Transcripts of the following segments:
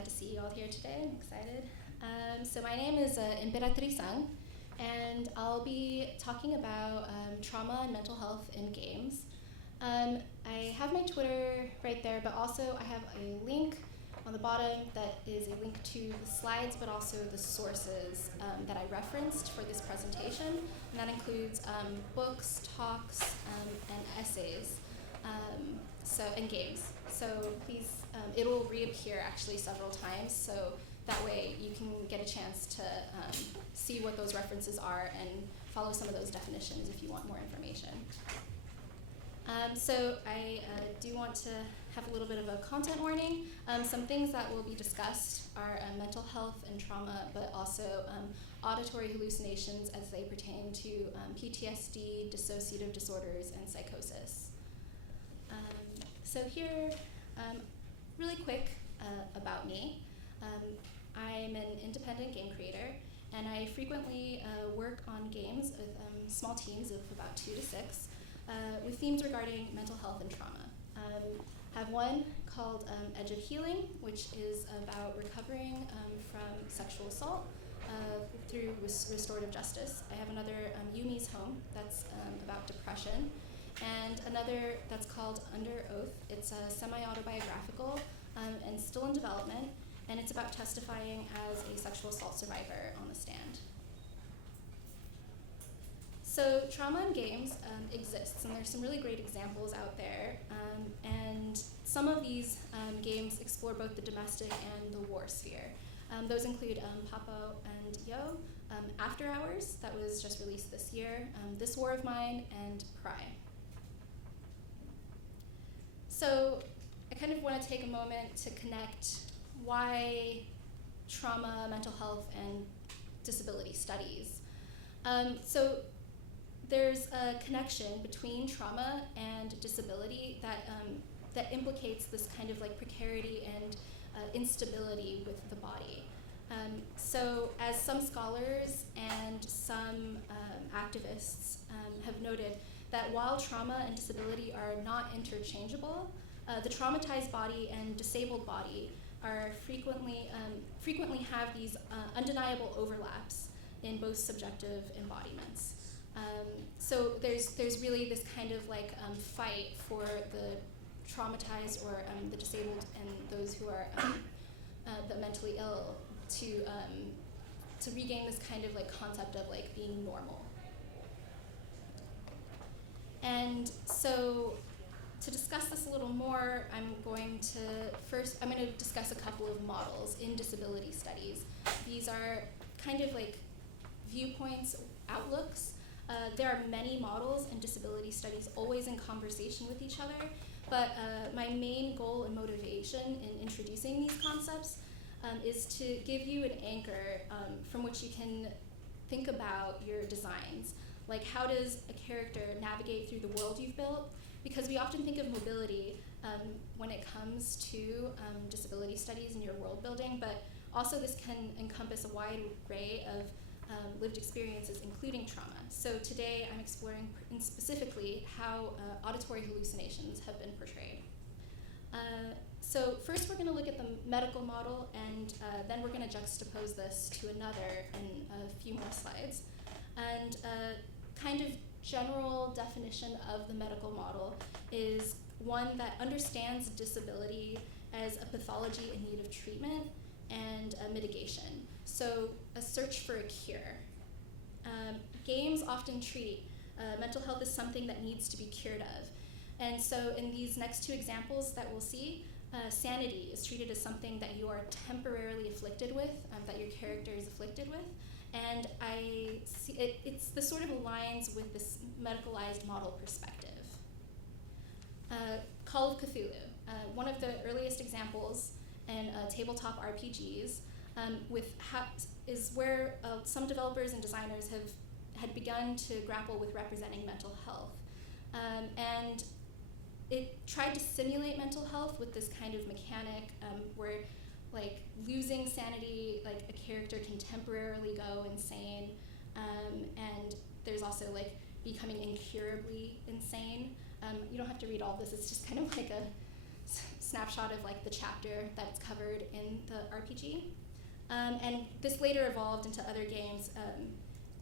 glad to see you all here today. I'm excited. So my name is Emperatriz, and I'll be talking about trauma and mental health in games. I have my Twitter right there, but also I have a link on the bottom that is a link to the slides, but also the sources that I referenced for this presentation. And that includes books, talks, and essays, and games. So please, it will reappear actually several times, so that way you can get a chance to see what those references are and follow some of those definitions if you want more information. So I do want to have a little bit of a content warning. Some things that will be discussed are mental health and trauma, but also auditory hallucinations as they pertain to PTSD, dissociative disorders, and psychosis. So here, really quick about me. I'm an independent game creator, and I frequently work on games with small teams of about 2 to 6 with themes regarding mental health and trauma. I have one called Edge of Healing, which is about recovering from sexual assault through restorative justice. I have another, Yumi's Home, that's about depression, and another that's called Under Oath. It's a semi-autobiographical and still in development, and it's about testifying as a sexual assault survivor on the stand. So trauma in games exists, and there's some really great examples out there, and some of these games explore both the domestic and the war sphere. Those include Papo and Yo, After Hours, that was just released this year, This War of Mine, and Cry. So I kind of want to take a moment to connect why trauma, mental health, and disability studies. So there's a connection between trauma and disability that implicates this kind of like precarity and instability with the body. So as some scholars and some activists have noted, that while trauma and disability are not interchangeable, the traumatized body and disabled body are frequently have these undeniable overlaps in both subjective embodiments. So there's really this kind of like fight for the traumatized or the disabled and those who are the mentally ill to regain this kind of like concept of like being normal. And so to discuss this a little more, I'm going to discuss a couple of models in disability studies. These are kind of like viewpoints, outlooks. There are many models in disability studies, always in conversation with each other, but my main goal and motivation in introducing these concepts is to give you an anchor from which you can think about your designs. Like, how does a character navigate through the world you've built? Because we often think of mobility when it comes to disability studies and your world building, but also this can encompass a wide array of lived experiences, including trauma. So today I'm exploring specifically how auditory hallucinations have been portrayed. So first we're going to look at the medical model, and then we're going to juxtapose this to another in a few more slides. And kind of general definition of the medical model is one that understands disability as a pathology in need of treatment and mitigation. So a search for a cure. Games often treat mental health as something that needs to be cured of. And so in these next 2 examples that we'll see, sanity is treated as something that you are temporarily afflicted with, that your character is afflicted with. And I see this sort of aligns with this medicalized model perspective. Call of Cthulhu, one of the earliest examples in tabletop RPGs, is where some developers and designers had begun to grapple with representing mental health. And it tried to simulate mental health with this kind of mechanic where like losing sanity, like a character can temporarily go insane, and there's also like becoming incurably insane. You don't have to read all this, it's just kind of like a snapshot of like the chapter that's covered in the RPG. And this later evolved into other games,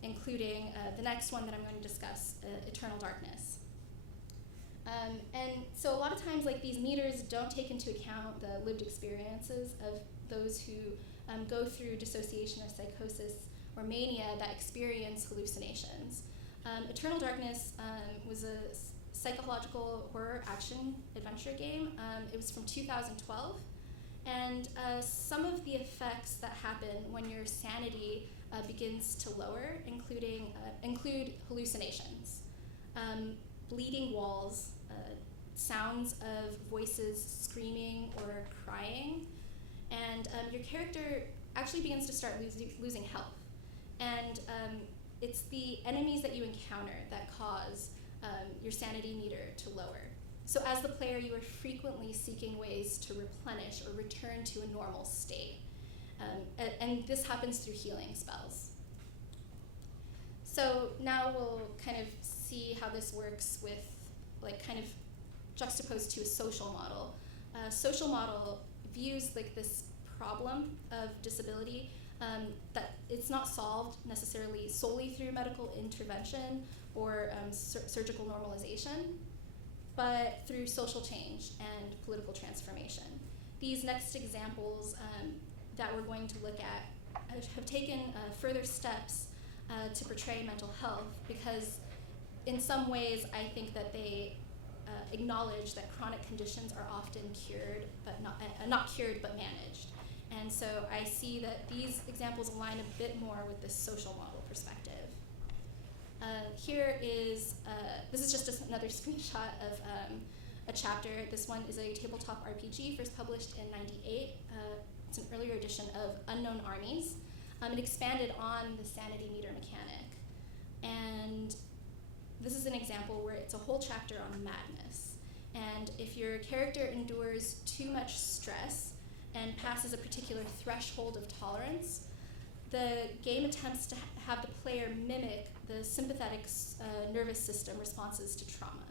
including the next one that I'm going to discuss, Eternal Darkness. And so a lot of times, like, these meters don't take into account the lived experiences of those who go through dissociation or psychosis or mania that experience hallucinations. Eternal Darkness was a psychological horror action adventure game. It was from 2012. And some of the effects that happen when your sanity begins to lower include hallucinations, bleeding walls, sounds of voices screaming or crying, and your character actually begins to start losing health. And it's the enemies that you encounter that cause your sanity meter to lower. So as the player, you are frequently seeking ways to replenish or return to a normal state. And this happens through healing spells. So now we'll kind of see how this works with, like, kind of juxtaposed to a social model. Social model views like this problem of disability that it's not solved necessarily solely through medical intervention or surgical normalization, but through social change and political transformation. These next examples that we're going to look at have taken further steps to portray mental health, because in some ways I think that they acknowledge that chronic conditions are often cured, but not cured but managed. And so I see that these examples align a bit more with this social model perspective. Here is, this is just another screenshot of a chapter. This one is a tabletop RPG, first published in '98. It's an earlier edition of Unknown Armies. It expanded on the sanity meter mechanic. And this is an example where it's a whole chapter on madness. And if your character endures too much stress and passes a particular threshold of tolerance, the game attempts to have the player mimic the sympathetic nervous system responses to trauma.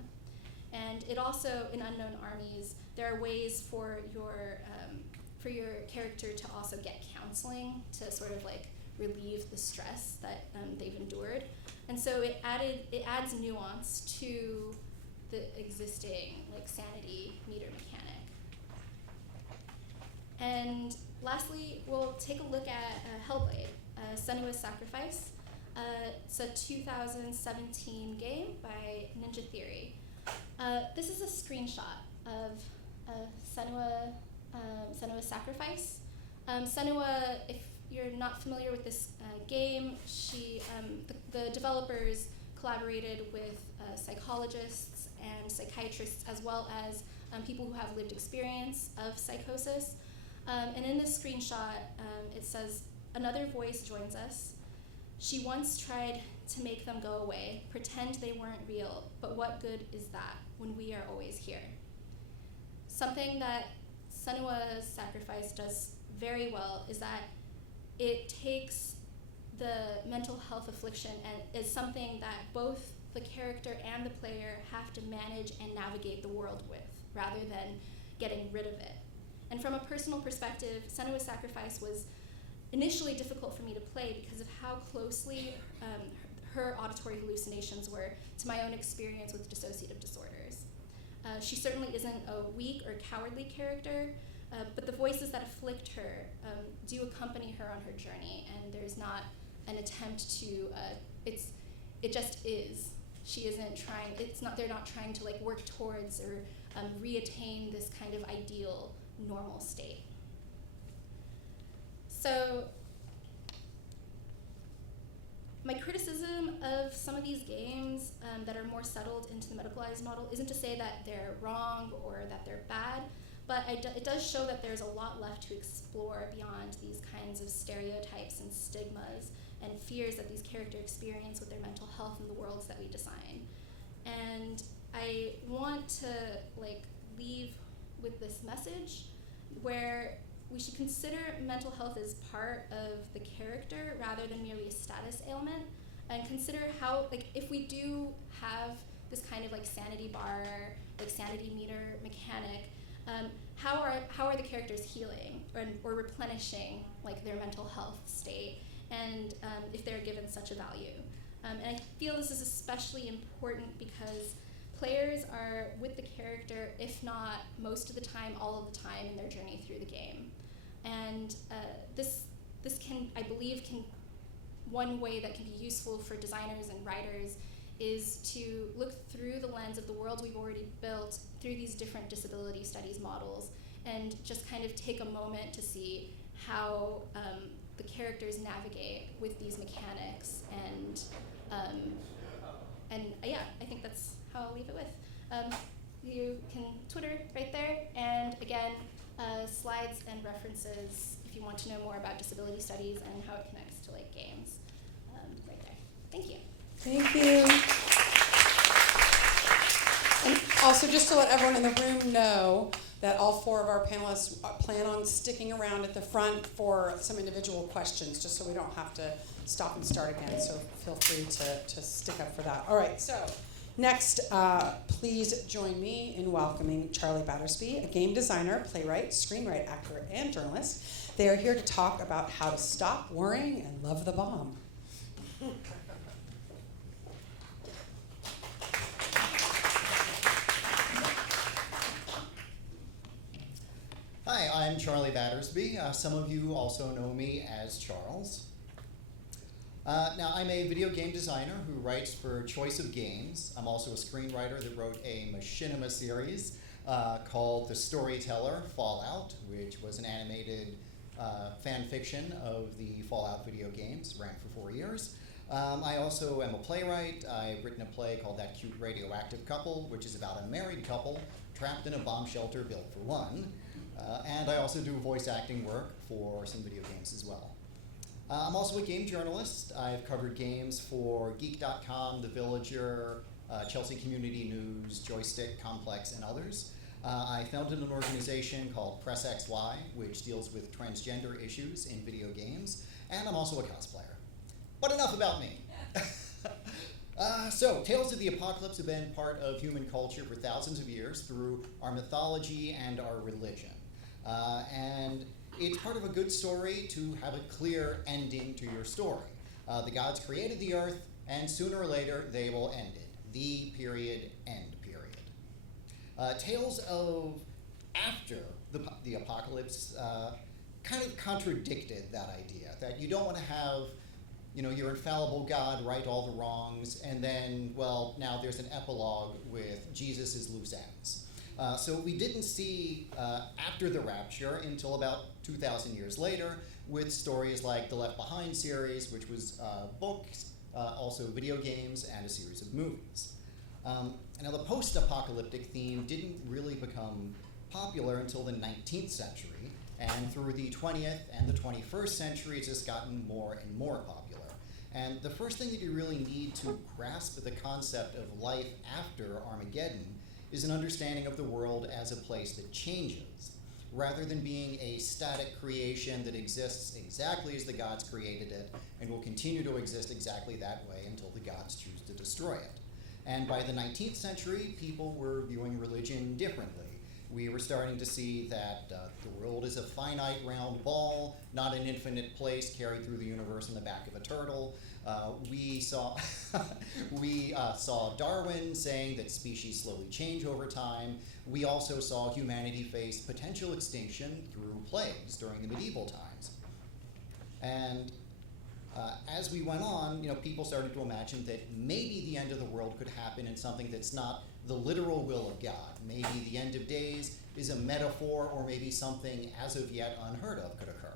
And it also, in Unknown Armies, there are ways for your character to also get counseling to sort of like relieve the stress that they've endured. And so it adds nuance to the existing like sanity meter mechanic. And lastly, we'll take a look at Hellblade, Senua's Sacrifice. It's a 2017 game by Ninja Theory. This is a screenshot of Senua's Sacrifice. Senua, if you're not familiar with this game, the developers collaborated with psychologists and psychiatrists, as well as people who have lived experience of psychosis. And in this screenshot, it says, "Another voice joins us. She once tried to make them go away, pretend they weren't real, but what good is that when we are always here?" Something that Senua's Sacrifice does very well is that it takes the mental health affliction and is something that both the character and the player have to manage and navigate the world with, rather than getting rid of it. And from a personal perspective, Senua's Sacrifice was initially difficult for me to play because of how closely her auditory hallucinations were to my own experience with dissociative disorders. She certainly isn't a weak or cowardly character, but the voices that afflict her do accompany her on her journey, and there's not an attempt to, it just is. She isn't trying, they're not trying to like work towards or reattain this kind of ideal normal state. So my criticism of some of these games that are more settled into the medicalized model isn't to say that they're wrong or that they're bad, but it does show that there's a lot left to explore beyond these kinds of stereotypes and stigmas and fears that these characters experience with their mental health in the worlds that we design. And I want to like leave with this message where we should consider mental health as part of the character rather than merely a status ailment, and consider how, like, if we do have this kind of like sanity bar, like sanity meter mechanic, how are the characters healing or replenishing like their mental health state, and if they're given such a value. And I feel this is especially important because players are with the character, if not most of the time, all of the time in their journey through the game. And this can, I believe, one way that can be useful for designers and writers is to look through the lens of the world we've already built through these different disability studies models, and just kind of take a moment to see how the characters navigate with these mechanics, and yeah, I think that's how I'll leave it with. You can Twitter right there, and again, slides and references if you want to know more about disability studies and how it connects to like games. Right there. Thank you. Thank you. And also, just to let everyone in the room know that all four of our panelists plan on sticking around at the front for some individual questions, just so we don't have to stop and start again. So feel free to stick up for that. All right, so next, please join me in welcoming Charli Battersby, a game designer, playwright, screenwriter, actor, and journalist. They are here to talk about how to stop worrying and love the bomb. Hi, I'm Charli Battersby. Some of you also know me as Charles. Now, I'm a video game designer who writes for Choice of Games. I'm also a screenwriter that wrote a machinima series called The Storyteller Fallout, which was an animated fan fiction of the Fallout video games, ran for 4 years. I also am a playwright. I've written a play called That Cute Radioactive Couple, which is about a married couple trapped in a bomb shelter built for one. And I also do voice acting work for some video games as well. I'm also a game journalist. I've covered games for Geek.com, The Villager, Chelsea Community News, Joystick, Complex, and others. I founded an organization called Press XY, which deals with transgender issues in video games, and I'm also a cosplayer. But enough about me. So, Tales of the Apocalypse have been part of human culture for thousands of years through our mythology and our religion. And it's part of a good story to have a clear ending to your story. The gods created the earth, and sooner or later they will end it. The period, end period. Tales of after the apocalypse kind of contradicted that idea, that you don't want to have your infallible God right all the wrongs, and then, well, now there's an epilogue with Jesus' loose ends. So we didn't see after the rapture until about 2,000 years later, with stories like the Left Behind series, which was books, also video games, and a series of movies. Now the post-apocalyptic theme didn't really become popular until the 19th century, and through the 20th and the 21st century, it's just gotten more and more popular. And the first thing that you really need to grasp the concept of life after Armageddon is an understanding of the world as a place that changes, rather than being a static creation that exists exactly as the gods created it and will continue to exist exactly that way until the gods choose to destroy it. And by the 19th century, people were viewing religion differently. We were starting to see that the world is a finite round ball, not an infinite place carried through the universe in the back of a turtle. We saw Darwin saying that species slowly change over time. We also saw humanity face potential extinction through plagues during the medieval times. And as we went on, people started to imagine that maybe the end of the world could happen in something that's not the literal will of God. Maybe the end of days is a metaphor, or maybe something as of yet unheard of could occur.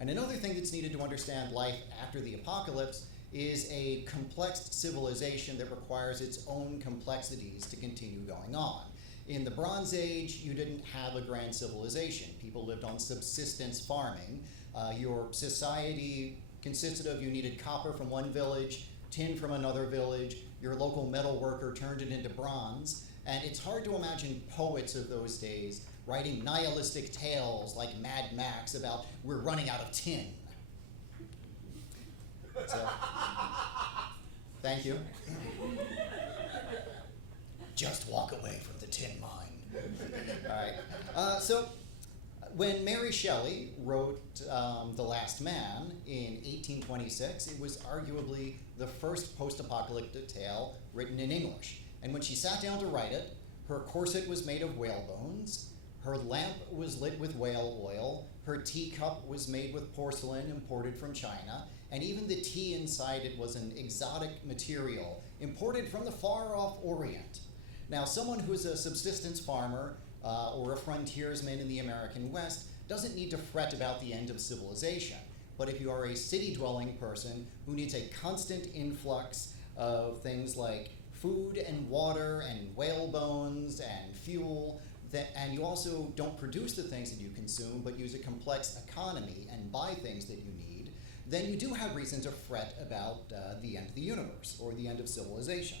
And another thing that's needed to understand life after the apocalypse is a complex civilization that requires its own complexities to continue going on. In the Bronze Age, you didn't have a grand civilization. People lived on subsistence farming. Your society consisted of, you needed copper from one village, tin from another village, your local metal worker turned it into bronze, and it's hard to imagine poets of those days writing nihilistic tales like Mad Max about we're running out of tin. So, thank you. Just walk away from the tin mine. All right. So when Mary Shelley wrote The Last Man in 1826, it was arguably the first post-apocalyptic tale written in English. And when she sat down to write it, her corset was made of whale bones, her lamp was lit with whale oil, her teacup was made with porcelain imported from China, and even the tea inside it was an exotic material imported from the far-off Orient. Now, someone who's a subsistence farmer or a frontiersman in the American West doesn't need to fret about the end of civilization. But if you are a city-dwelling person who needs a constant influx of things like food and water and whale bones and fuel, and you also don't produce the things that you consume, but use a complex economy and buy things that you need, then you do have reason to fret about the end of the universe or the end of civilization.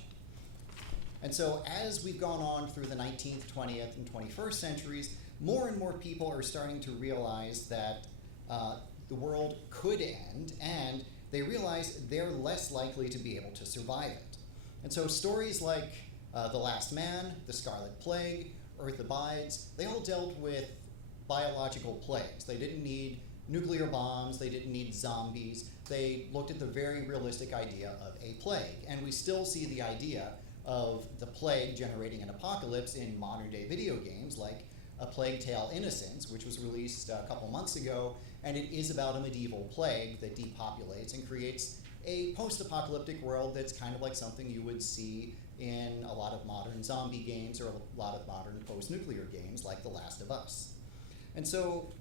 And so as we've gone on through the 19th, 20th, and 21st centuries, more and more people are starting to realize that the world could end, and they realize they're less likely to be able to survive it. And so stories like The Last Man, The Scarlet Plague, Earth Abides, they all dealt with biological plagues. They didn't need nuclear bombs, they didn't need zombies. They looked at the very realistic idea of a plague. And we still see the idea of the plague generating an apocalypse in modern day video games like A Plague Tale: Innocence, which was released a couple months ago, and it is about a medieval plague that depopulates and creates a post-apocalyptic world that's kind of like something you would see in a lot of modern zombie games or a lot of modern post-nuclear games like The Last of Us. And so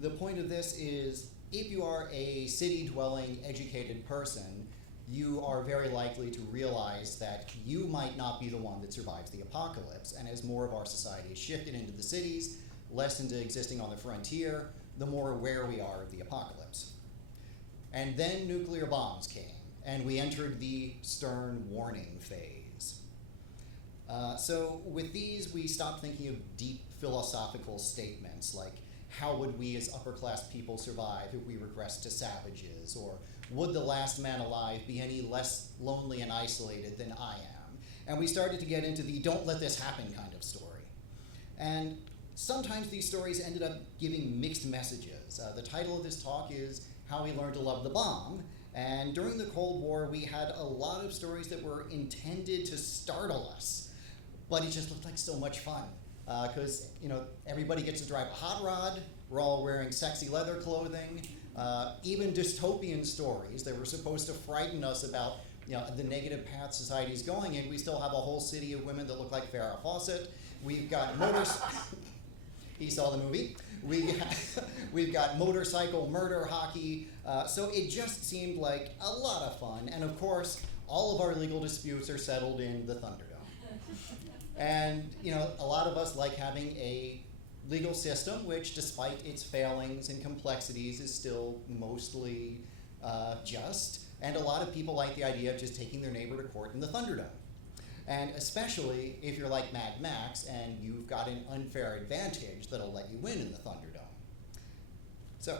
the point of this is, if you are a city-dwelling, educated person, you are very likely to realize that you might not be the one that survives the apocalypse. And as more of our society is shifted into the cities, less into existing on the frontier, the more aware we are of the apocalypse. And then nuclear bombs came, and we entered the stern warning phase. So with these, we stopped thinking of deep philosophical statements like, how would we as upper-class people survive if we regressed to savages? Or would the last man alive be any less lonely and isolated than I am? And we started to get into the don't let this happen kind of story. And sometimes these stories ended up giving mixed messages. The title of this talk is How We Learned to Love the Bomb. And during the Cold War, we had a lot of stories that were intended to startle us, but it just looked like so much fun. Because everybody gets to drive a hot rod, we're all wearing sexy leather clothing, even dystopian stories that were supposed to frighten us about the negative path society is going in. We still have a whole city of women that look like Farrah Fawcett. We've got he saw the movie. We've got motorcycle murder hockey. So it just seemed like a lot of fun. And of course, all of our legal disputes are settled in the Thunderdome. And a lot of us like having a legal system which, despite its failings and complexities, is still mostly just. And a lot of people like the idea of just taking their neighbor to court in the Thunderdome. And especially if you're like Mad Max and you've got an unfair advantage that'll let you win in the Thunderdome. So,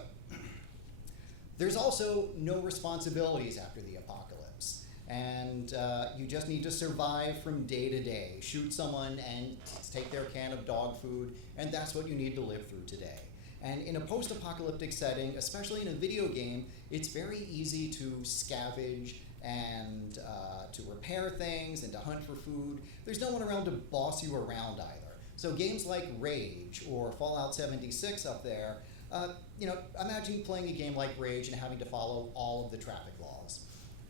there's also no responsibilities after the apocalypse. And you just need to survive from day to day. Shoot someone and take their can of dog food, and that's what you need to live through today. And in a post-apocalyptic setting, especially in a video game, it's very easy to scavenge and to repair things and to hunt for food. There's no one around to boss you around either. So games like Rage or Fallout 76 up there, imagine playing a game like Rage and having to follow all of the traffic laws.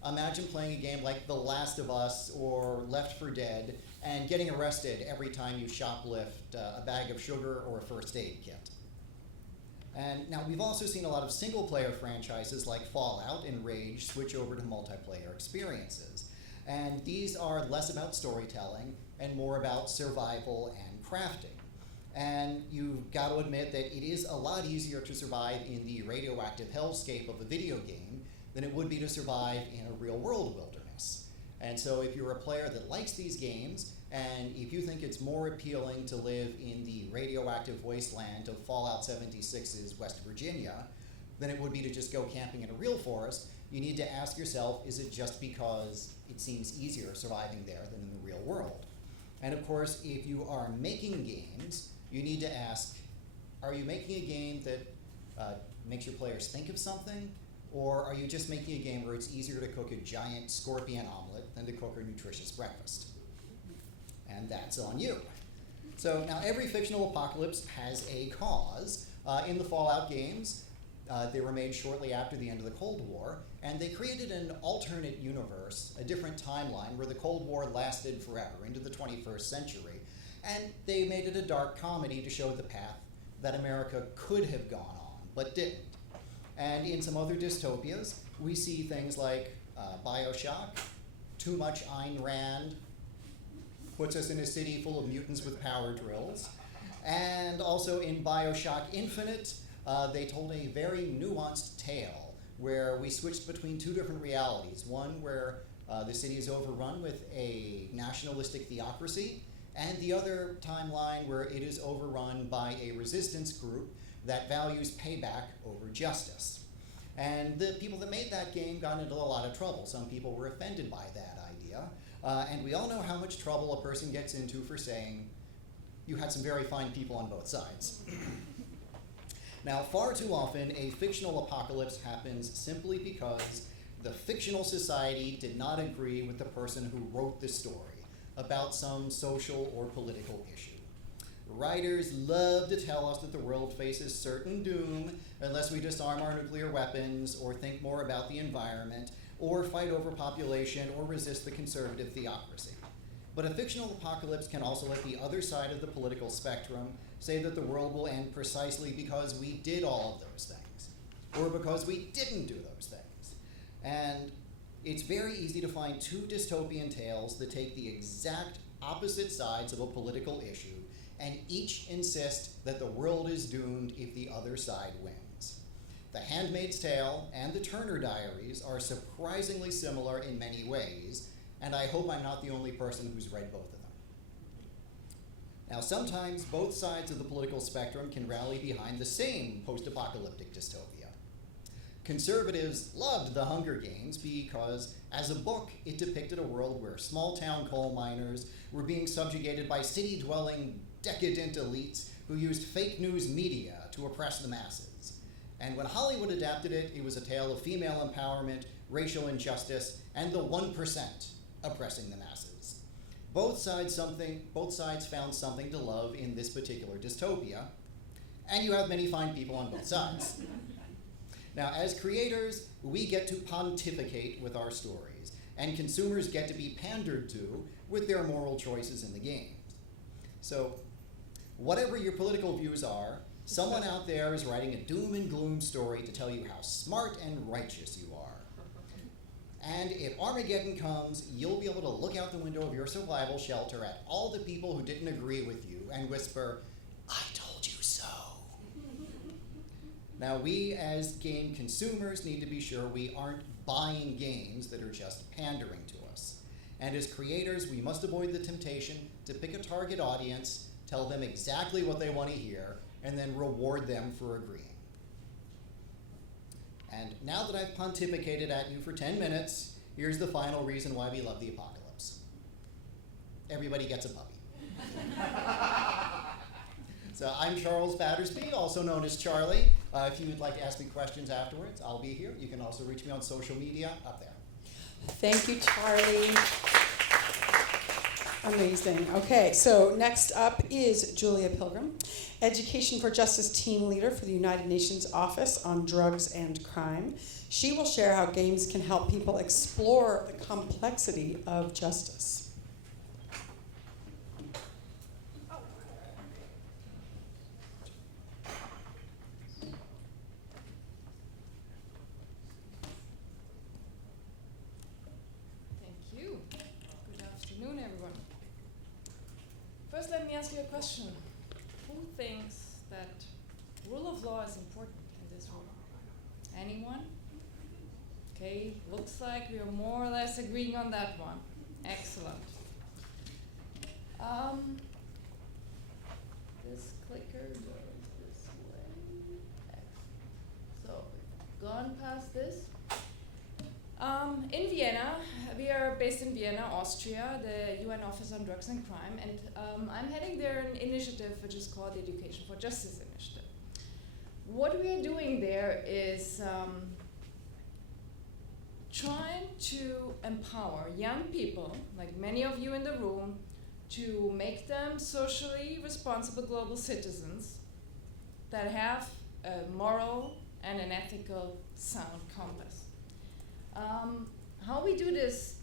Imagine playing a game like The Last of Us or Left 4 Dead and getting arrested every time you shoplift a bag of sugar or a first aid kit. And now we've also seen a lot of single-player franchises like Fallout and Rage switch over to multiplayer experiences. And these are less about storytelling and more about survival and crafting. And you've got to admit that it is a lot easier to survive in the radioactive hellscape of a video game than it would be to survive in a real-world wilderness. And so if you're a player that likes these games, and if you think it's more appealing to live in the radioactive wasteland of Fallout 76's West Virginia than it would be to just go camping in a real forest, you need to ask yourself, is it just because it seems easier surviving there than in the real world? And of course, if you are making games, you need to ask, are you making a game that makes your players think of something? Or are you just making a game where it's easier to cook a giant scorpion omelet than to cook a nutritious breakfast? And that's on you. So now every fictional apocalypse has a cause. In the Fallout games, they were made shortly after the end of the Cold War, and they created an alternate universe, a different timeline, where the Cold War lasted forever, into the 21st century. And they made it a dark comedy to show the path that America could have gone on, but didn't. And in some other dystopias, we see things like Bioshock, too much Ayn Rand, puts us in a city full of mutants with power drills. And also in Bioshock Infinite, they told a very nuanced tale where we switched between two different realities. One where the city is overrun with a nationalistic theocracy, and the other timeline where it is overrun by a resistance group that values payback over justice. And the people that made that game got into a lot of trouble. Some people were offended by that idea. And we all know how much trouble a person gets into for saying, you had some very fine people on both sides. Now, far too often, a fictional apocalypse happens simply because the fictional society did not agree with the person who wrote the story about some social or political issue. Writers love to tell us that the world faces certain doom unless we disarm our nuclear weapons, or think more about the environment, or fight over population, or resist the conservative theocracy. But a fictional apocalypse can also let the other side of the political spectrum say that the world will end precisely because we did all of those things, or because we didn't do those things. And it's very easy to find two dystopian tales that take the exact opposite sides of a political issue, and each insist that the world is doomed if the other side wins. The Handmaid's Tale and the Turner Diaries are surprisingly similar in many ways, and I hope I'm not the only person who's read both of them. Now, sometimes both sides of the political spectrum can rally behind the same post-apocalyptic dystopia. Conservatives loved The Hunger Games because, as a book, it depicted a world where small-town coal miners were being subjugated by city-dwelling, decadent elites who used fake news media to oppress the masses. And when Hollywood adapted it, it was a tale of female empowerment, racial injustice, and the 1% oppressing the masses. Both sides found something to love in this particular dystopia, and you have many fine people on both sides. Now, as creators, we get to pontificate with our stories, and consumers get to be pandered to with their moral choices in the games. So, whatever your political views are, someone out there is writing a doom and gloom story to tell you how smart and righteous you are. And if Armageddon comes, you'll be able to look out the window of your survival shelter at all the people who didn't agree with you and whisper, "I told you so." Now, we as game consumers need to be sure we aren't buying games that are just pandering to us. And as creators, we must avoid the temptation to pick a target audience, tell them exactly what they want to hear, and then reward them for agreeing. And now that I've pontificated at you for 10 minutes, here's the final reason why we love the apocalypse. Everybody gets a puppy. So I'm Charles Battersby, also known as Charli. If you would like to ask me questions afterwards, I'll be here. You can also reach me on social media up there. Thank you, Charli. Amazing. Okay, so next up is Julia Pilgrim, Education for Justice Team Leader for the United Nations Office on Drugs and Crime. She will share how games can help people explore the complexity of justice. First, let me ask you a question. Who thinks that rule of law is important in this room? Anyone? Okay, looks like we are more or less agreeing on that one. Excellent. This clicker goes this way. Excellent. So, we've gone past this. In Vienna, we are based in Vienna, Austria, the UN Office on Drugs and Crime, and I'm heading there an initiative which is called the Education for Justice Initiative. What we are doing there is trying to empower young people, like many of you in the room, to make them socially responsible global citizens that have a moral and an ethical sound compass. How we do this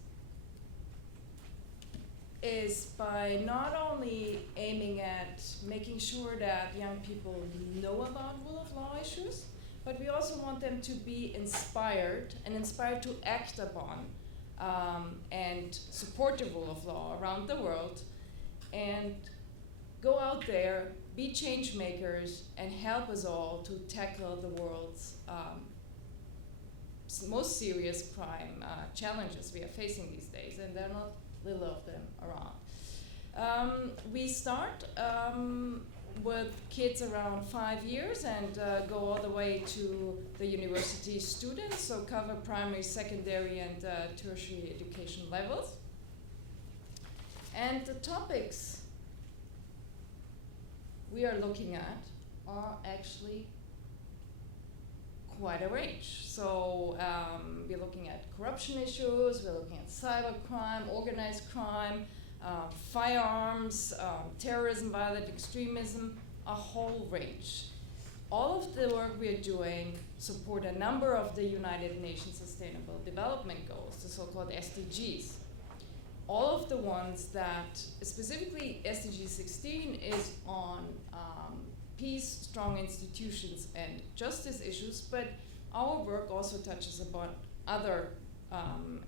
is by not only aiming at making sure that young people know about rule of law issues, but we also want them to be inspired to act upon and support the rule of law around the world, and go out there, be change makers, and help us all to tackle the world's most serious crime challenges we are facing these days, and there are not little of them around. We start with kids around 5 years and go all the way to the university students, so cover primary, secondary, and tertiary education levels. And the topics we are looking at are actually quite a range. So we're looking at corruption issues, we're looking at cybercrime, organized crime, firearms, terrorism, violent extremism, a whole range. All of the work we're doing support a number of the United Nations Sustainable Development Goals, the so-called SDGs. All of the ones that, specifically SDG 16 is on peace, strong institutions, and justice issues, but our work also touches upon other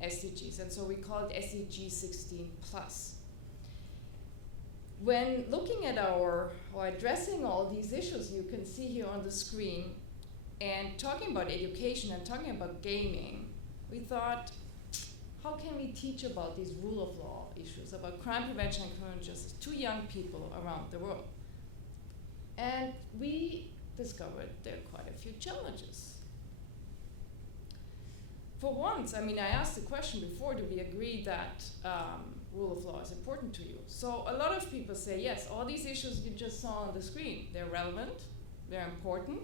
SDGs, and so we call it SDG 16 plus. When looking at or addressing all these issues you can see here on the screen, and talking about education and talking about gaming, we thought, how can we teach about these rule of law issues, about crime prevention and criminal justice to young people around the world? And we discovered there are quite a few challenges. For once, I asked the question before, do we agree that rule of law is important to you? So a lot of people say, yes, all these issues you just saw on the screen, they're relevant, they're important.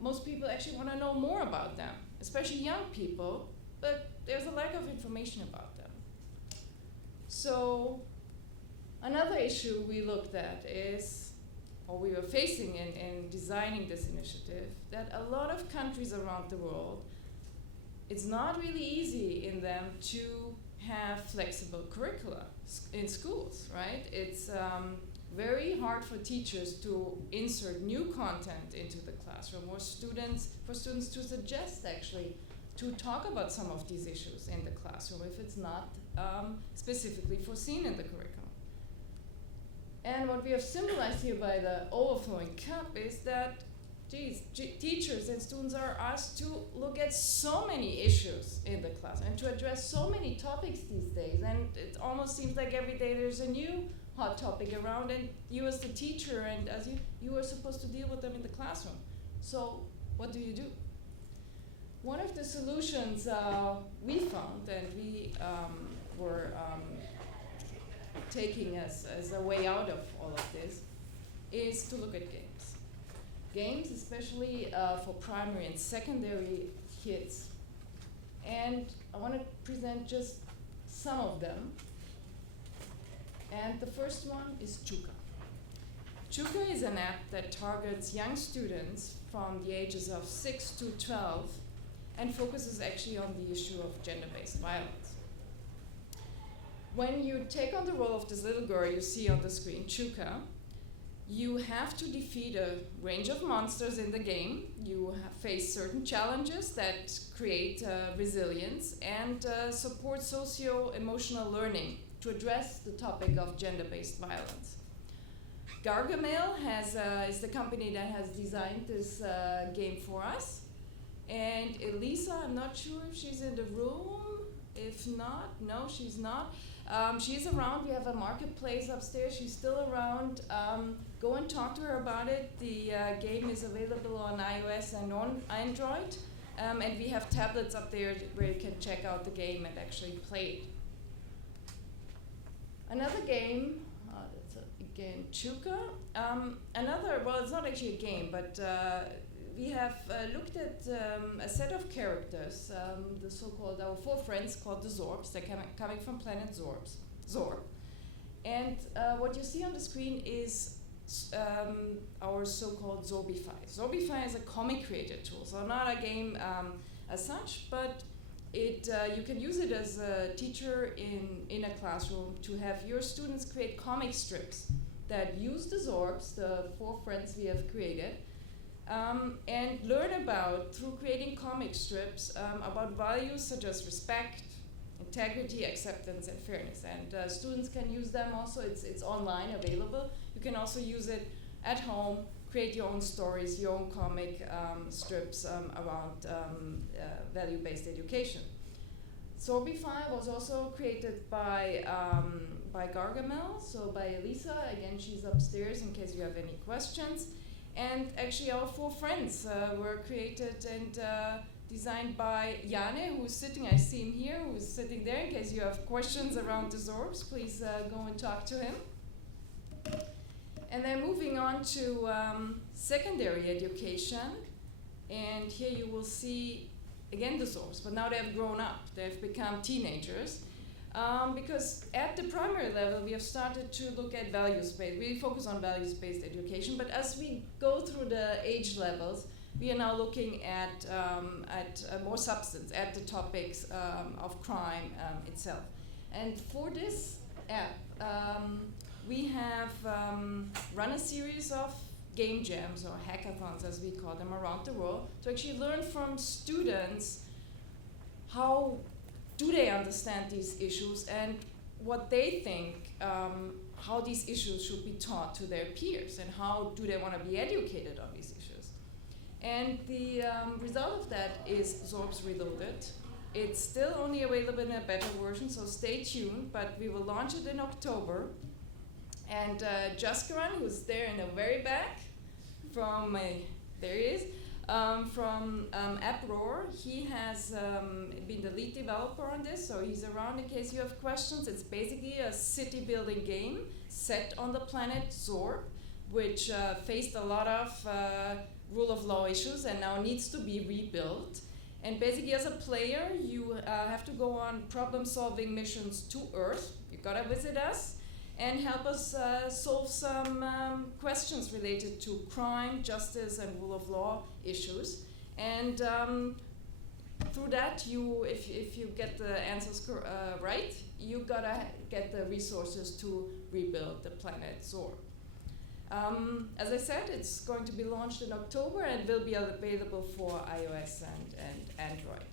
Most people actually want to know more about them, especially young people, but there's a lack of information about them. So another issue we looked at is, or we were facing in designing this initiative, that a lot of countries around the world, it's not really easy in them to have flexible curricula in schools, right? It's very hard for teachers to insert new content into the classroom, or for students to suggest actually to talk about some of these issues in the classroom if it's not specifically foreseen in the curriculum. And what we have symbolized here by the overflowing cup is that teachers and students are asked to look at so many issues in the class and to address so many topics these days. And it almost seems like every day there's a new hot topic around, and you as the teacher and as you are supposed to deal with them in the classroom. So what do you do? One of the solutions we found, and we were taking as a way out of all of this, is to look at games. Games, especially for primary and secondary kids. And I want to present just some of them. And the first one is Chuka. Chuka is an app that targets young students from the ages of 6 to 12 and focuses actually on the issue of gender-based violence. When you take on the role of this little girl you see on the screen, Chuka, you have to defeat a range of monsters in the game. You face certain challenges that create resilience and support socio-emotional learning to address the topic of gender-based violence. Gargamel is the company that has designed this game for us. And Elisa, I'm not sure if she's in the room. If not, no, she's not. She's around. We have a marketplace upstairs. She's still around. Go and talk to her about it. The game is available on iOS and on Android. And we have tablets up there where you can check out the game and actually play it. Another game, that's again Chuka. Well, it's not actually a game, but we have looked at a set of characters, the so-called, our 4 friends called Desorbs. They're coming from planet Zorb. And what you see on the screen is our so-called Zorbify. Zorbify is a comic creator tool, so not a game as such, but you can use it as a teacher in a classroom to have your students create comic strips that use the Zorbs, the 4 friends we have created, and learn about, through creating comic strips, about values such as respect, integrity, acceptance, and fairness. And students can use them also. It's online available. You can also use it at home, create your own stories, your own comic strips around value-based education. Zorbify was also created by Gargamel, so by Elisa. Again, she's upstairs in case you have any questions. And actually our 4 friends were created and designed by Jane, who's sitting, I see him here, who's sitting there. In case you have questions around Desorbs, please go and talk to him. And then moving on to secondary education. And here you will see, again, Desorbs, but now they have grown up. They've become teenagers. Because at the primary level, we have started to look at values-based. We focus on values-based education, but as we go through the age levels, we are now looking at more substance, at the topics of crime itself. And for this app, we have run a series of game jams, or hackathons as we call them, around the world, to actually learn from students how do they understand these issues and what they think, how these issues should be taught to their peers, and how do they want to be educated on these issues. And the result of that is Zorbs Reloaded. It's still only available in a beta version, so stay tuned, but we will launch it in October. And Jaskaran, who's there in the very back, there he is, from AppRoar, he has been the lead developer on this, so he's around in case you have questions. It's basically a city building game set on the planet Zorb, which faced a lot of rule of law issues and now needs to be rebuilt. And basically as a player, you have to go on problem solving missions to Earth. You gotta visit us and help us solve some questions related to crime, justice, and rule of law issues. And through that, if you get the answers right, you gotta get the resources to rebuild the planet Zorb. As I said, it's going to be launched in October and will be available for iOS and Android.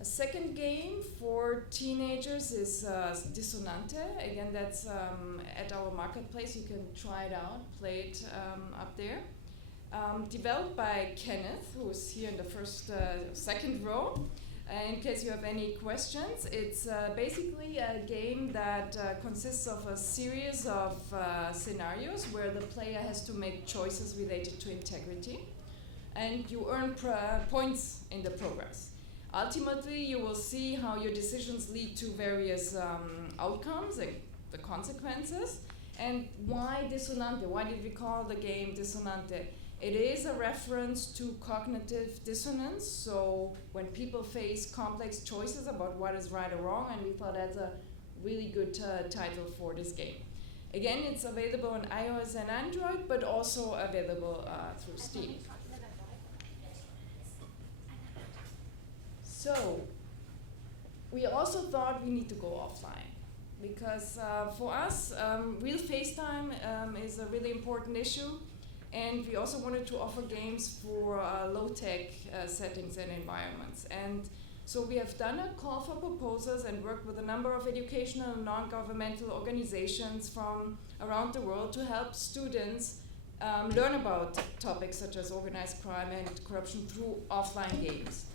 A second game for teenagers is Dissonant A. Again, that's at our marketplace. You can try it out, play it up there. Developed by Kenneth, who's here in the second row. In case you have any questions, it's basically a game that consists of a series of scenarios where the player has to make choices related to integrity, and you earn points in the progress. Ultimately, you will see how your decisions lead to various outcomes, like the consequences, and why Dissonant. Why did we call the game Dissonant? It is a reference to cognitive dissonance, so when people face complex choices about what is right or wrong, and we thought that's a really good title for this game. Again, it's available on iOS and Android, but also available through Steam. So, we also thought we need to go offline, because for us, real FaceTime is a really important issue. And we also wanted to offer games for low-tech settings and environments. And so we have done a call for proposals and worked with a number of educational and non-governmental organizations from around the world to help students learn about topics such as organized crime and corruption through offline games.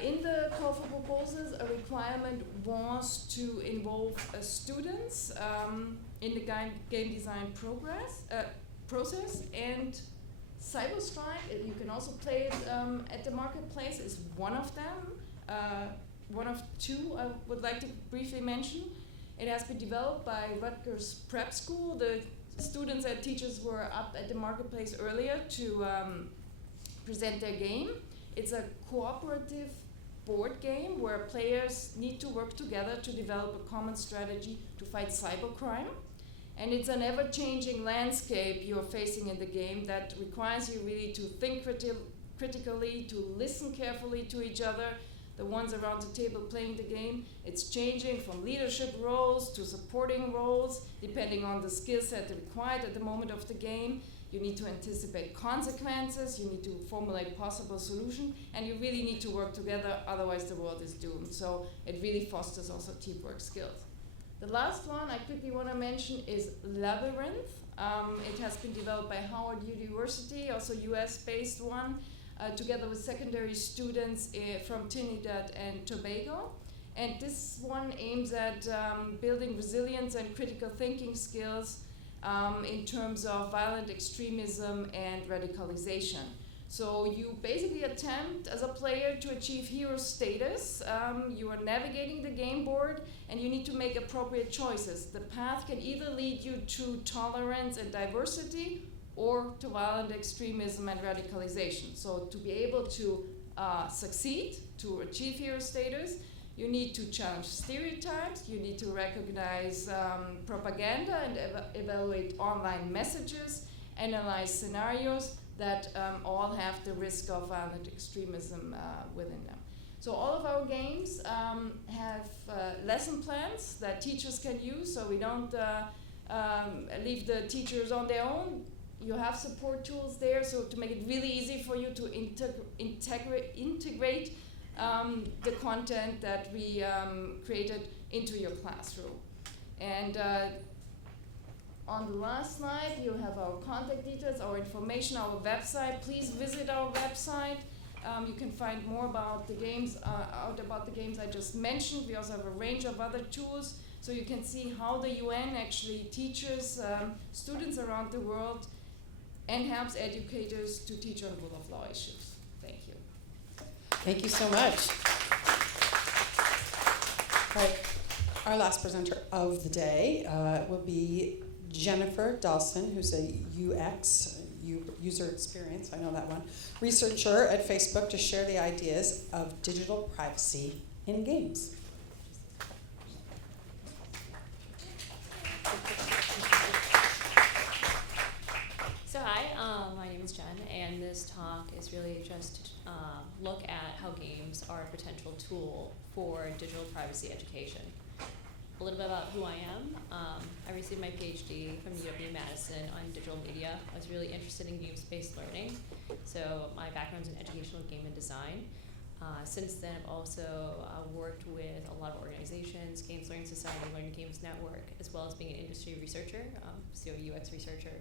In the call for proposals, a requirement was to involve students in the game design process and Cyber Strike, you can also play it at the marketplace, is one of them. One of two I would like to briefly mention. It has been developed by Rutgers Prep School. The students and teachers were up at the marketplace earlier to present their game. It's a cooperative board game where players need to work together to develop a common strategy to fight cybercrime. And it's an ever-changing landscape you're facing in the game that requires you really to think critically, to listen carefully to each other, the ones around the table playing the game. It's changing from leadership roles to supporting roles, depending on the skill set required at the moment of the game. You need to anticipate consequences, you need to formulate possible solutions, and you really need to work together, otherwise the world is doomed. So it really fosters also teamwork skills. The last one I quickly want to mention is Labyrinth. It has been developed by Howard University, also US-based one, together with secondary students from Trinidad and Tobago. And this one aims at building resilience and critical thinking skills in terms of violent extremism and radicalization. So you basically attempt as a player to achieve hero status. You are navigating the game board and you need to make appropriate choices. The path can either lead you to tolerance and diversity or to violent extremism and radicalization. So to be able to succeed, to achieve hero status, you need to challenge stereotypes, you need to recognize propaganda and evaluate online messages, analyze scenarios that all have the risk of violent extremism within them. So all of our games have lesson plans that teachers can use, so we don't leave the teachers on their own. You have support tools there, so to make it really easy for you to integrate the content that we created into your classroom. And on the last slide, you have our contact details, our information, our website. Please visit our website. You can find more about the games, I just mentioned. We also have a range of other tools, so you can see how the UN actually teaches students around the world and helps educators to teach on rule of law issues. Thank you. Thank you so much. All right, our last presenter of the day will be Jennifer Dalsen, who's a UX, user experience, I know that one, researcher at Facebook to share the ideas of digital privacy in games. So hi, my name is Jen, and this talk is really just look at how games are a potential tool for digital privacy education. A little bit about who I am. I received my PhD from UW-Madison on digital media. I was really interested in games-based learning, so my background's in educational game and design. Since then, I've also worked with a lot of organizations, Games Learning Society, Learning Games Network, as well as being an industry researcher, UX researcher.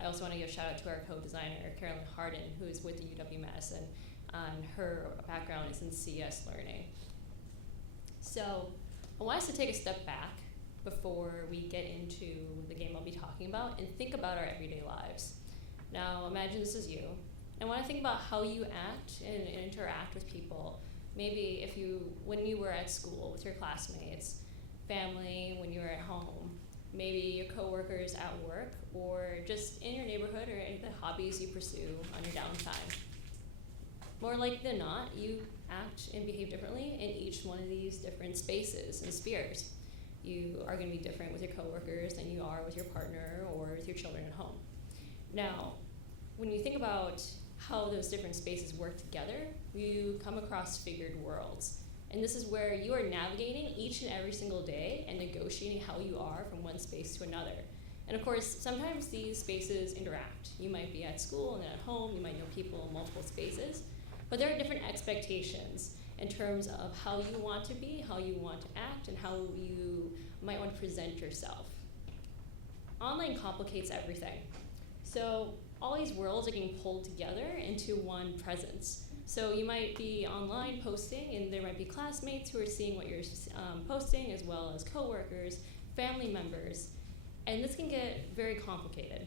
I also want to give a shout out to our co-designer, Carolyn Harden, who is with the UW-Madison, and her background is in CS learning. So I want us to take a step back before we get into the game I'll be talking about and think about our everyday lives. Now imagine this is you. I want to think about how you act and interact with people. Maybe when you were at school with your classmates, family, when you were at home, maybe your coworkers at work, or just in your neighborhood, or any of the hobbies you pursue on your downtime. More likely than not, you act and behave differently in each one of these different spaces and spheres. You are going to be different with your coworkers than you are with your partner or with your children at home. Now, when you think about how those different spaces work together, you come across figured worlds. And this is where you are navigating each and every single day and negotiating how you are from one space to another. And of course, sometimes these spaces interact. You might be at school and then at home, you might know people in multiple spaces, but there are different expectations in terms of how you want to be, how you want to act, and how you might want to present yourself. Online complicates everything. So all these worlds are getting pulled together into one presence. So you might be online posting, and there might be classmates who are seeing what you're posting, as well as coworkers, family members, and this can get very complicated.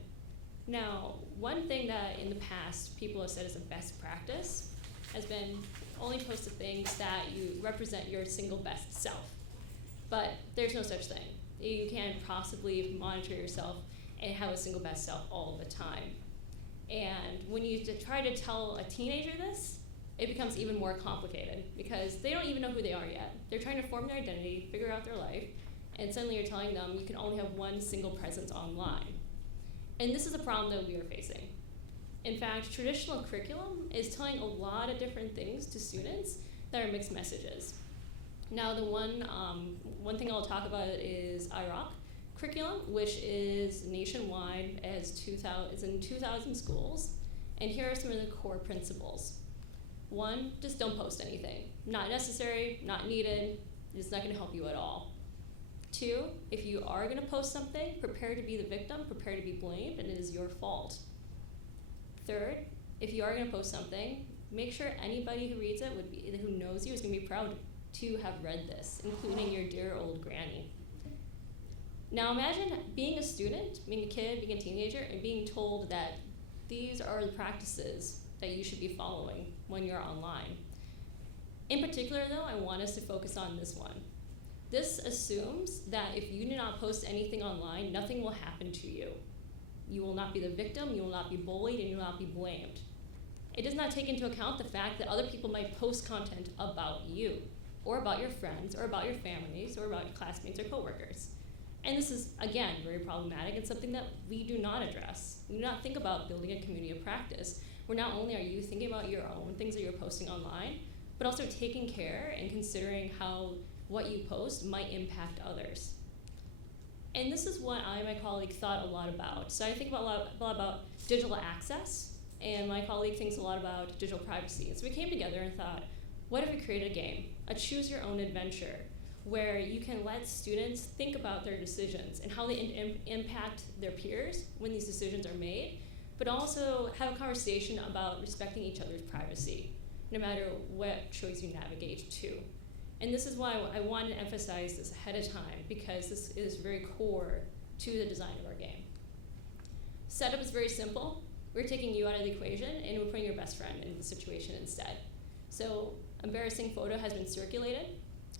Now, one thing that in the past people have said is a best practice has been only post the things that you represent your single best self. But there's no such thing. You can't possibly monitor yourself and have a single best self all the time. And when you try to tell a teenager this, it becomes even more complicated because they don't even know who they are yet. They're trying to form their identity, figure out their life, and suddenly you're telling them you can only have one single presence online. And this is a problem that we are facing. In fact, traditional curriculum is telling a lot of different things to students that are mixed messages. Now, the one thing I'll talk about is IROC curriculum, which is nationwide, is in 2,000 schools. And here are some of the core principles. 1, just don't post anything. Not necessary, not needed, it's not gonna help you at all. 2, if you are gonna post something, prepare to be the victim, prepare to be blamed, and it is your fault. 3rd, if you are gonna post something, make sure anybody who reads it who knows you is gonna be proud to have read this, including your dear old granny. Now imagine being a student, being a kid, being a teenager, and being told that these are the practices that you should be following when you're online. In particular though, I want us to focus on this one. This assumes that if you do not post anything online, nothing will happen to you. You will not be the victim, you will not be bullied, and you will not be blamed. It does not take into account the fact that other people might post content about you, or about your friends, or about your families, or about your classmates or coworkers. And this is, again, very problematic and something that we do not address. We do not think about building a community of practice, where not only are you thinking about your own things that you're posting online, but also taking care and considering how what you post might impact others. And this is what I and my colleague thought a lot about. So I think a lot about digital access, and my colleague thinks a lot about digital privacy. And so we came together and thought, what if we created a game, a choose your own adventure, where you can let students think about their decisions and how they impact their peers when these decisions are made, but also have a conversation about respecting each other's privacy, no matter what choice you navigate to. And this is why I wanted to emphasize this ahead of time, because this is very core to the design of our game. Setup is very simple. We're taking you out of the equation and we're putting your best friend in the situation instead. So embarrassing photo has been circulated,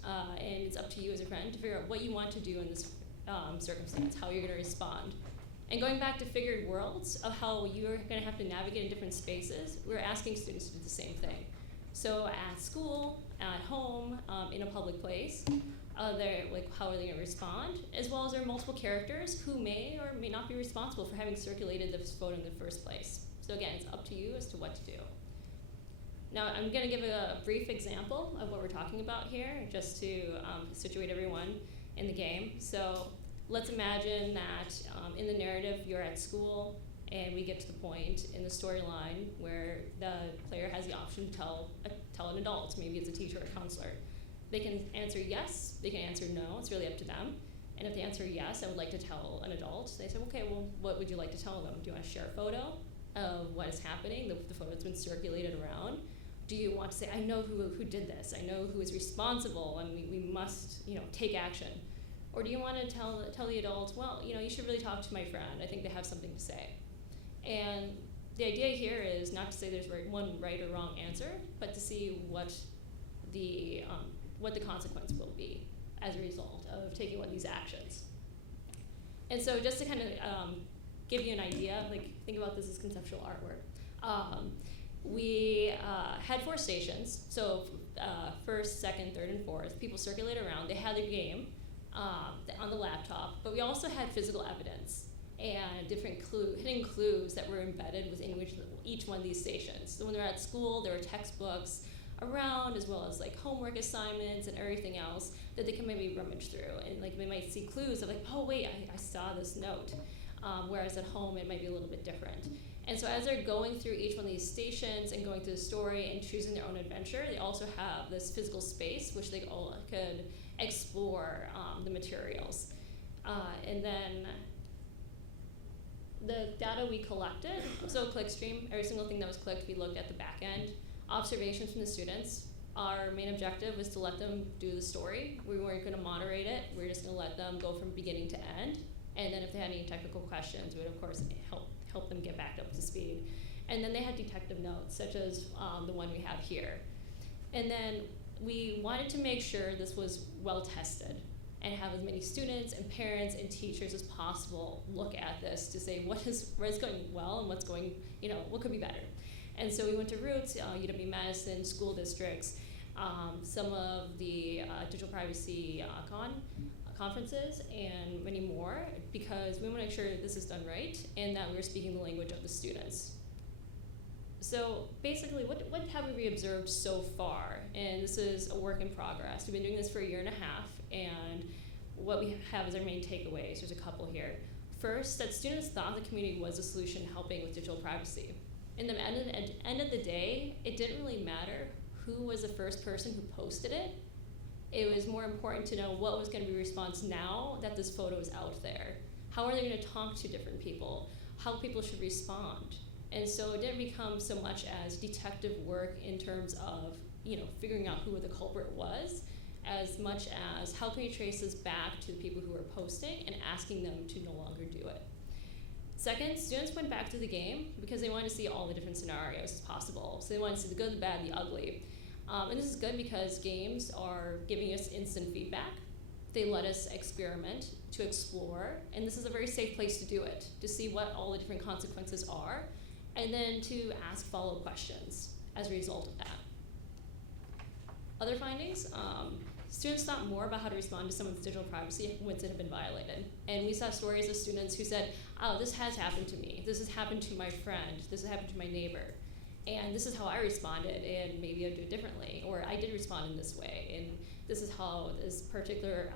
and it's up to you as a friend to figure out what you want to do in this circumstance, how you're gonna respond. And going back to figured worlds of how you're gonna have to navigate in different spaces, we're asking students to do the same thing. So at school, at home, in a public place, how are they gonna respond? As well as there are multiple characters who may or may not be responsible for having circulated this photo in the first place. So again, it's up to you as to what to do. Now I'm gonna give a brief example of what we're talking about here, just to situate everyone in the game. So let's imagine that in the narrative you're at school and we get to the point in the storyline where the player has the option to tell an adult, maybe it's a teacher or a counselor. They can answer yes, they can answer no, it's really up to them. And if they answer yes, I would like to tell an adult, they say, okay, well, what would you like to tell them? Do you want to share a photo of what is happening, the photo that's been circulated around? Do you want to say, I know who did this, I know who is responsible, and we must take action? Or do you want to tell the adult, well, you should really talk to my friend, I think they have something to say. And the idea here is not to say there's one right or wrong answer, but to see what the consequence will be as a result of taking one of these actions. And so just to kind of give you an idea, think about this as conceptual artwork. We had 4 stations, so first, second, third, and fourth. People circulate around. They had the game on the laptop, but we also had physical evidence and different hidden clues that were embedded within each one of these stations. So when they're at school, there were textbooks around, as well as homework assignments and everything else that they can maybe rummage through. And they might see clues of oh wait, I saw this note. Whereas at home, it might be a little bit different. And so as they're going through each one of these stations and going through the story and choosing their own adventure, they also have this physical space which they all could explore the materials. And then the data we collected, so clickstream, every single thing that was clicked, we looked at the back end. Observations from the students. Our main objective was to let them do the story. We weren't going to moderate it. We were just going to let them go from beginning to end. And then if they had any technical questions, we would of course help help them get back up to speed. And then they had detective notes, such as the one we have here. And then we wanted to make sure this was well tested and have as many students and parents and teachers as possible look at this to say what is going well and what's going, what could be better. And so we went to Roots, UW-Madison, school districts, some of the digital privacy conferences, and many more, because we want to make sure that this is done right and that we're speaking the language of the students. So basically, what have we observed so far? And this is a work in progress. We've been doing this for 1.5 years, and what we have as our main takeaways, there's a couple here. First, that students thought the community was a solution helping with digital privacy. In the end of the day, it didn't really matter who was the first person who posted it. It was more important to know what was going to be response now that this photo is out there. How are they going to talk to different people? How people should respond? And so it didn't become so much as detective work in terms of, figuring out who the culprit was, as much as how can we trace this back to the people who were posting and asking them to no longer do it. Second, students went back to the game because they wanted to see all the different scenarios as possible. So they wanted to see the good, the bad, the ugly. And this is good because games are giving us instant feedback. They let us experiment, to explore, and this is a very safe place to do it, to see what all the different consequences are, and then to ask follow-up questions as a result of that. Other findings, students thought more about how to respond to someone's digital privacy once it had been violated. And we saw stories of students who said, oh, this has happened to me, this has happened to my friend, this has happened to my neighbor, and this is how I responded, and maybe I'd do it differently, or I did respond in this way, and this is how this particular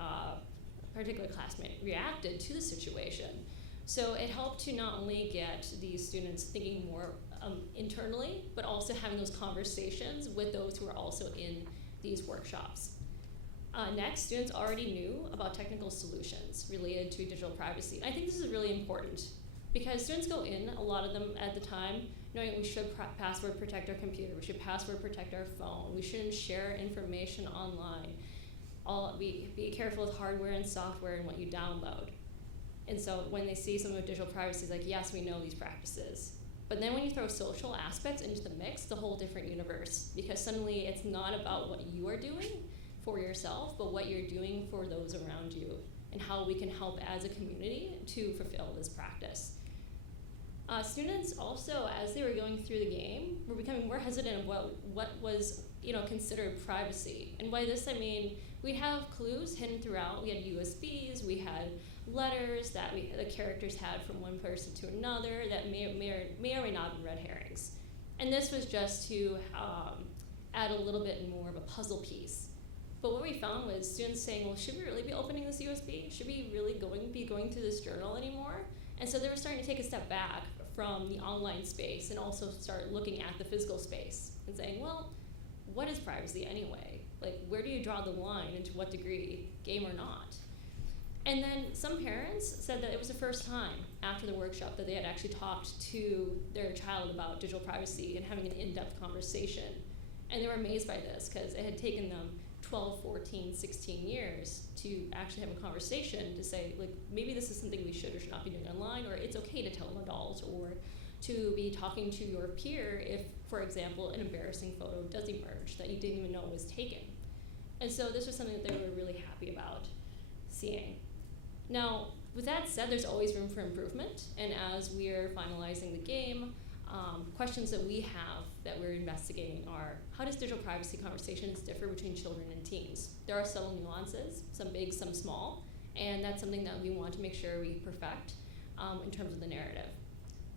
classmate reacted to the situation. So it helped to not only get these students thinking more internally, but also having those conversations with those who are also in these workshops. Next, students already knew about technical solutions related to digital privacy. I think this is really important because students go in, a lot of them at the time, knowing we should password protect our computer, we should password protect our phone, we shouldn't share information online. Be careful with hardware and software and what you download. And so when they see some of digital privacy, it's like, yes, we know these practices. But then when you throw social aspects into the mix, it's a whole different universe, because suddenly it's not about what you are doing for yourself, but what you're doing for those around you, and how we can help as a community to fulfill this practice. Students also, as they were going through the game, were becoming more hesitant of what was considered privacy. And by this I mean, we'd have clues hidden throughout. We had USBs, we had letters that the characters had from one person to another that may or may not have been red herrings. And this was just to add a little bit more of a puzzle piece. But what we found was students saying, well, should we really be opening this USB? Should we really be going through this journal anymore? And so they were starting to take a step back from the online space and also start looking at the physical space and saying, well, what is privacy anyway? Like, where do you draw the line, and to what degree, game or not? And then some parents said that it was the first time after the workshop that they had actually talked to their child about digital privacy and having an in-depth conversation. And they were amazed by this because it had taken them 12, 14, 16 years to actually have a conversation to say, like, maybe this is something we should or should not be doing online, or it's okay to tell an adult, or to be talking to your peer if, for example, an embarrassing photo does emerge that you didn't even know was taken. And so this was something that they were really happy about seeing. Now, with that said, there's always room for improvement, and as we're finalizing the game, questions that we have that we're investigating are, how does digital privacy conversations differ between children and teens? There are subtle nuances, some big, some small, and that's something that we want to make sure we perfect in terms of the narrative.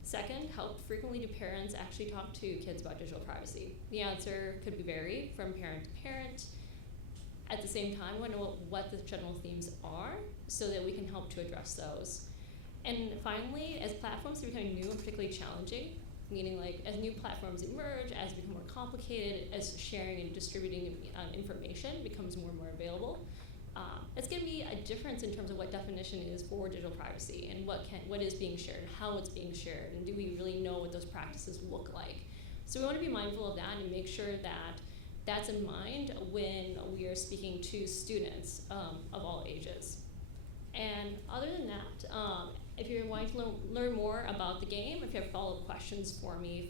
Second, how frequently do parents actually talk to kids about digital privacy? The answer could vary from parent to parent. At the same time, we want to know what the general themes are so that we can help to address those. And finally, as platforms are becoming new and particularly challenging, meaning like as new platforms emerge, as they become more complicated, as sharing and distributing information becomes more and more available, it's going to be a difference in terms of what definition is for digital privacy and what is being shared, and how it's being shared, and do we really know what those practices look like. So we want to be mindful of that and make sure that that's in mind when we are speaking to students of all ages. And other than that, if you're wanting to learn more about the game, if you have follow-up questions for me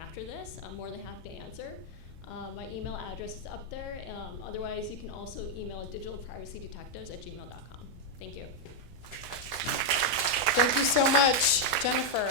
after this, I'm more than happy to answer. My email address is up there. Otherwise, you can also email digitalprivacydetectives@gmail.com. Thank you. Thank you so much, Jennifer.